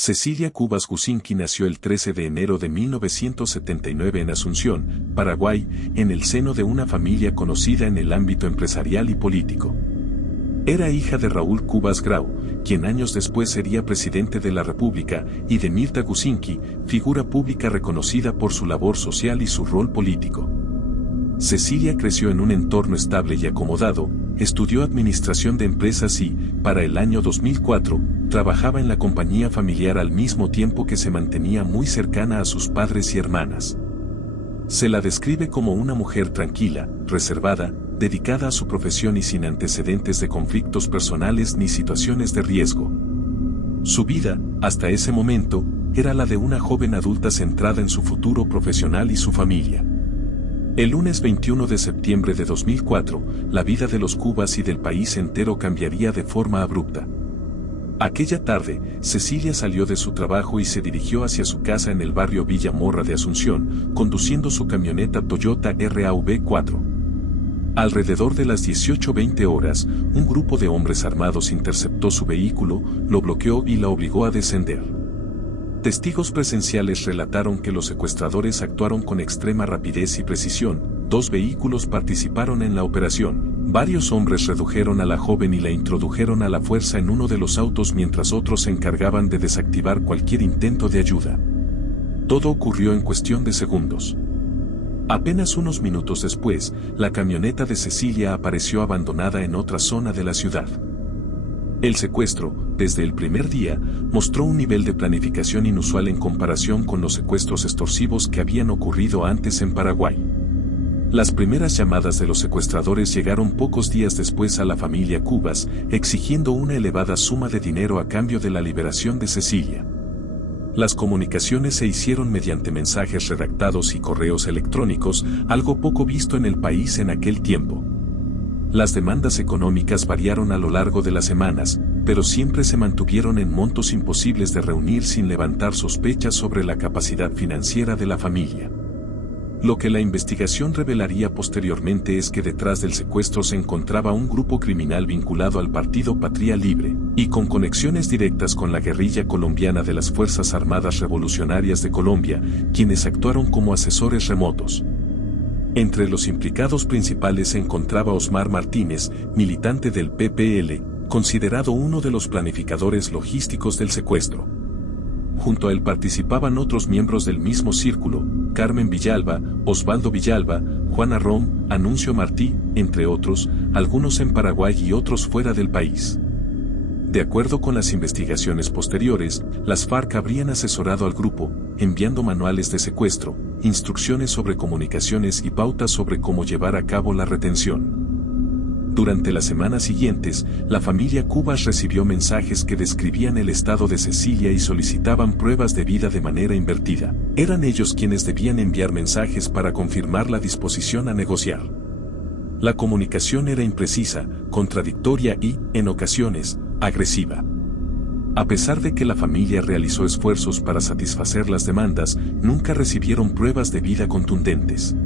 Cecilia Cubas Gusinski nació el 13 de enero de 1979 en Asunción, Paraguay, en el seno de una familia conocida en el ámbito empresarial y político. Era hija de Raúl Cubas Grau, quien años después sería presidente de la República, y de Mirta Gusinski, figura pública reconocida por su labor social y su rol político. Cecilia creció en un entorno estable y acomodado, estudió administración de empresas y, para el año 2004, trabajaba en la compañía familiar al mismo tiempo que se mantenía muy cercana a sus padres y hermanas. Se la describe como una mujer tranquila, reservada, dedicada a su profesión y sin antecedentes de conflictos personales ni situaciones de riesgo. Su vida, hasta ese momento, era la de una joven adulta centrada en su futuro profesional y su familia. El lunes 21 de septiembre de 2004, la vida de los Cubas y del país entero cambiaría de forma abrupta. Aquella tarde, Cecilia salió de su trabajo y se dirigió hacia su casa en el barrio Villa Morra de Asunción, conduciendo su camioneta Toyota RAV4. Alrededor de las 18:20 horas, un grupo de hombres armados interceptó su vehículo, lo bloqueó y la obligó a descender. Testigos presenciales relataron que los secuestradores actuaron con extrema rapidez y precisión. 2 vehículos participaron en la operación. Varios hombres redujeron a la joven y la introdujeron a la fuerza en uno de los autos mientras otros se encargaban de desactivar cualquier intento de ayuda. Todo ocurrió en cuestión de segundos. Apenas unos minutos después, la camioneta de Cecilia apareció abandonada en otra zona de la ciudad. El secuestro, desde el primer día, mostró un nivel de planificación inusual en comparación con los secuestros extorsivos que habían ocurrido antes en Paraguay. Las primeras llamadas de los secuestradores llegaron pocos días después a la familia Cubas, exigiendo una elevada suma de dinero a cambio de la liberación de Cecilia. Las comunicaciones se hicieron mediante mensajes redactados y correos electrónicos, algo poco visto en el país en aquel tiempo. Las demandas económicas variaron a lo largo de las semanas, pero siempre se mantuvieron en montos imposibles de reunir sin levantar sospechas sobre la capacidad financiera de la familia. Lo que la investigación revelaría posteriormente es que detrás del secuestro se encontraba un grupo criminal vinculado al Partido Patria Libre, y con conexiones directas con la guerrilla colombiana de las Fuerzas Armadas Revolucionarias de Colombia, quienes actuaron como asesores remotos. Entre los implicados principales se encontraba Osmar Martínez, militante del PPL, considerado uno de los planificadores logísticos del secuestro. Junto a él participaban otros miembros del mismo círculo, Carmen Villalba, Osvaldo Villalba, Juana Rom, Anuncio Martí, entre otros, algunos en Paraguay y otros fuera del país. De acuerdo con las investigaciones posteriores, las FARC habrían asesorado al grupo, enviando manuales de secuestro, instrucciones sobre comunicaciones y pautas sobre cómo llevar a cabo la retención. Durante las semanas siguientes, la familia Cubas recibió mensajes que describían el estado de Cecilia y solicitaban pruebas de vida de manera invertida. Eran ellos quienes debían enviar mensajes para confirmar la disposición a negociar. La comunicación era imprecisa, contradictoria y, en ocasiones, agresiva. A pesar de que la familia realizó esfuerzos para satisfacer las demandas, nunca recibieron pruebas de vida contundentes.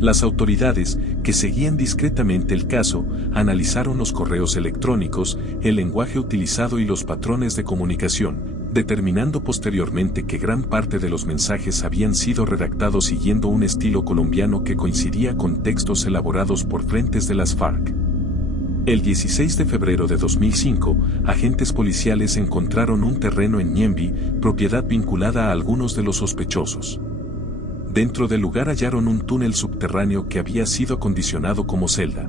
Las autoridades, que seguían discretamente el caso, analizaron los correos electrónicos, el lenguaje utilizado y los patrones de comunicación, determinando posteriormente que gran parte de los mensajes habían sido redactados siguiendo un estilo colombiano que coincidía con textos elaborados por frentes de las FARC. El 16 de febrero de 2005, agentes policiales encontraron un terreno en Ñemby, propiedad vinculada a algunos de los sospechosos. Dentro del lugar hallaron un túnel subterráneo que había sido acondicionado como celda.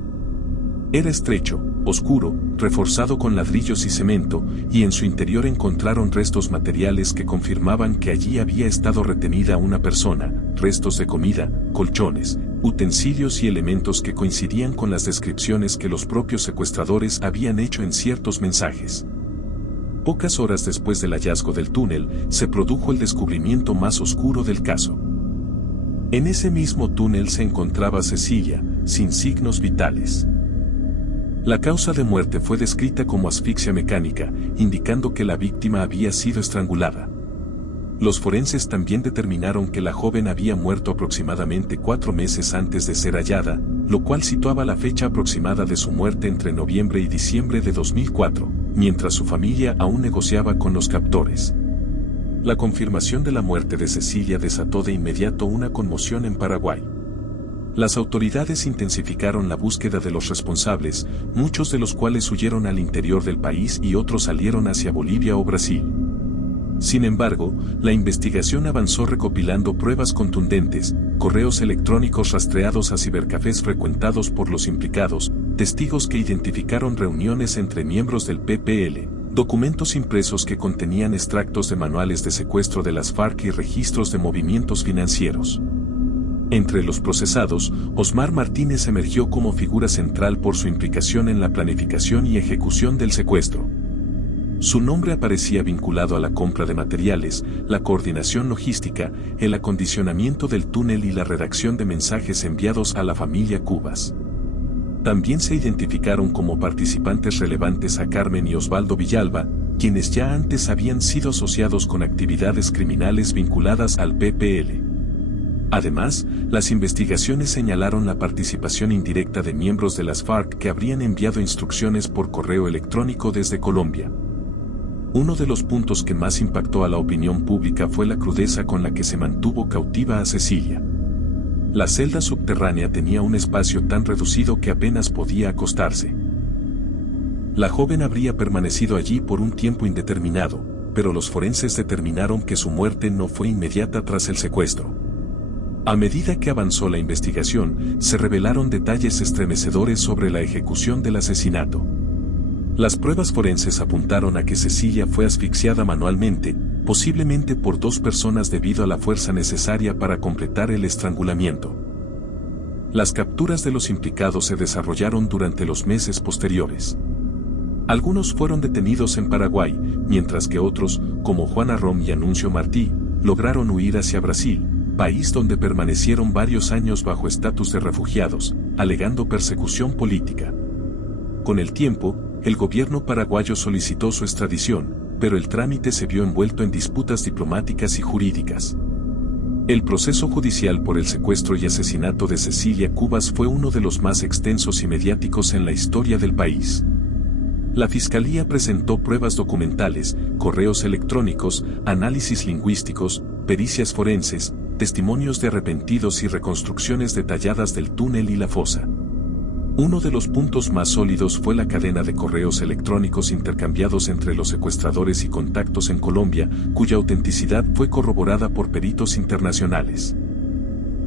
Era estrecho, oscuro, reforzado con ladrillos y cemento, y en su interior encontraron restos materiales que confirmaban que allí había estado retenida una persona, restos de comida, colchones, utensilios y elementos que coincidían con las descripciones que los propios secuestradores habían hecho en ciertos mensajes. Pocas horas después del hallazgo del túnel, se produjo el descubrimiento más oscuro del caso. En ese mismo túnel se encontraba Cecilia, sin signos vitales. La causa de muerte fue descrita como asfixia mecánica, indicando que la víctima había sido estrangulada. Los forenses también determinaron que la joven había muerto aproximadamente 4 meses antes de ser hallada, lo cual situaba la fecha aproximada de su muerte entre noviembre y diciembre de 2004, mientras su familia aún negociaba con los captores. La confirmación de la muerte de Cecilia desató de inmediato una conmoción en Paraguay. Las autoridades intensificaron la búsqueda de los responsables, muchos de los cuales huyeron al interior del país y otros salieron hacia Bolivia o Brasil. Sin embargo, la investigación avanzó recopilando pruebas contundentes, correos electrónicos rastreados a cibercafés frecuentados por los implicados, testigos que identificaron reuniones entre miembros del PPL, documentos impresos que contenían extractos de manuales de secuestro de las FARC y registros de movimientos financieros. Entre los procesados, Osmar Martínez emergió como figura central por su implicación en la planificación y ejecución del secuestro. Su nombre aparecía vinculado a la compra de materiales, la coordinación logística, el acondicionamiento del túnel y la redacción de mensajes enviados a la familia Cubas. También se identificaron como participantes relevantes a Carmen y Osvaldo Villalba, quienes ya antes habían sido asociados con actividades criminales vinculadas al PPL. Además, las investigaciones señalaron la participación indirecta de miembros de las FARC que habrían enviado instrucciones por correo electrónico desde Colombia. Uno de los puntos que más impactó a la opinión pública fue la crudeza con la que se mantuvo cautiva a Cecilia. La celda subterránea tenía un espacio tan reducido que apenas podía acostarse. La joven habría permanecido allí por un tiempo indeterminado, pero los forenses determinaron que su muerte no fue inmediata tras el secuestro. A medida que avanzó la investigación, se revelaron detalles estremecedores sobre la ejecución del asesinato. Las pruebas forenses apuntaron a que Cecilia fue asfixiada manualmente, posiblemente por dos personas debido a la fuerza necesaria para completar el estrangulamiento. Las capturas de los implicados se desarrollaron durante los meses posteriores. Algunos fueron detenidos en Paraguay, mientras que otros, como Juana Rom y Anuncio Martí, lograron huir hacia Brasil, país donde permanecieron varios años bajo estatus de refugiados, alegando persecución política. Con el tiempo, el gobierno paraguayo solicitó su extradición, pero el trámite se vio envuelto en disputas diplomáticas y jurídicas. El proceso judicial por el secuestro y asesinato de Cecilia Cubas fue uno de los más extensos y mediáticos en la historia del país. La Fiscalía presentó pruebas documentales, correos electrónicos, análisis lingüísticos, pericias forenses, testimonios de arrepentidos y reconstrucciones detalladas del túnel y la fosa. Uno de los puntos más sólidos fue la cadena de correos electrónicos intercambiados entre los secuestradores y contactos en Colombia, cuya autenticidad fue corroborada por peritos internacionales.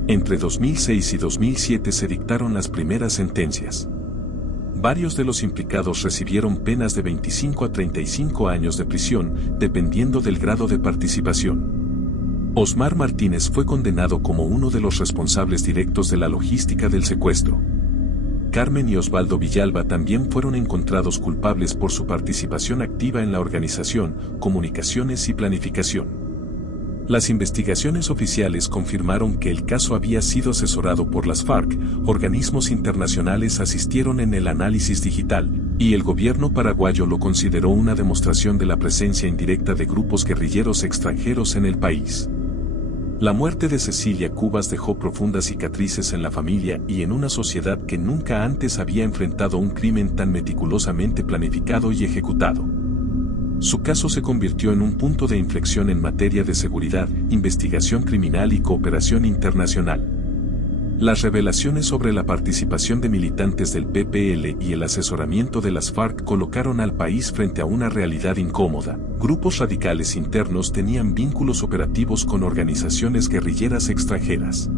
Entre 2006 y 2007 se dictaron las primeras sentencias. Varios de los implicados recibieron penas de 25 a 35 años de prisión, dependiendo del grado de participación. Osmar Martínez fue condenado como uno de los responsables directos de la logística del secuestro. Carmen y Osvaldo Villalba también fueron encontrados culpables por su participación activa en la organización, comunicaciones y planificación. Las investigaciones oficiales confirmaron que el caso había sido asesorado por las FARC, organismos internacionales asistieron en el análisis digital, y el gobierno paraguayo lo consideró una demostración de la presencia indirecta de grupos guerrilleros extranjeros en el país. La muerte de Cecilia Cubas dejó profundas cicatrices en la familia y en una sociedad que nunca antes había enfrentado un crimen tan meticulosamente planificado y ejecutado. Su caso se convirtió en un punto de inflexión en materia de seguridad, investigación criminal y cooperación internacional. Las revelaciones sobre la participación de militantes del PPL y el asesoramiento de las FARC colocaron al país frente a una realidad incómoda. Grupos radicales internos tenían vínculos operativos con organizaciones guerrilleras extranjeras.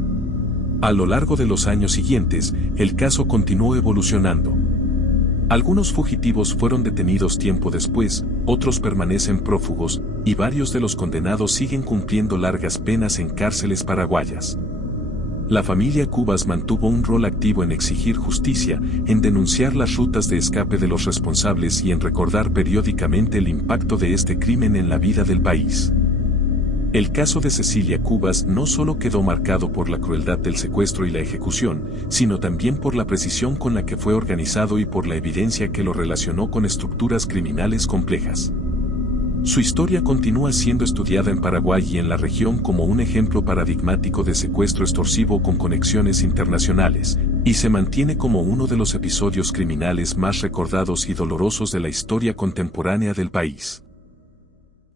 A lo largo de los años siguientes, el caso continuó evolucionando. Algunos fugitivos fueron detenidos tiempo después, otros permanecen prófugos, y varios de los condenados siguen cumpliendo largas penas en cárceles paraguayas. La familia Cubas mantuvo un rol activo en exigir justicia, en denunciar las rutas de escape de los responsables y en recordar periódicamente el impacto de este crimen en la vida del país. El caso de Cecilia Cubas no solo quedó marcado por la crueldad del secuestro y la ejecución, sino también por la precisión con la que fue organizado y por la evidencia que lo relacionó con estructuras criminales complejas. Su historia continúa siendo estudiada en Paraguay y en la región como un ejemplo paradigmático de secuestro extorsivo con conexiones internacionales, y se mantiene como uno de los episodios criminales más recordados y dolorosos de la historia contemporánea del país.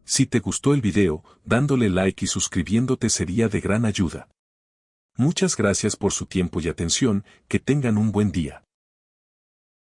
Si te gustó el video, dándole like y suscribiéndote sería de gran ayuda. Muchas gracias por su tiempo y atención, que tengan un buen día.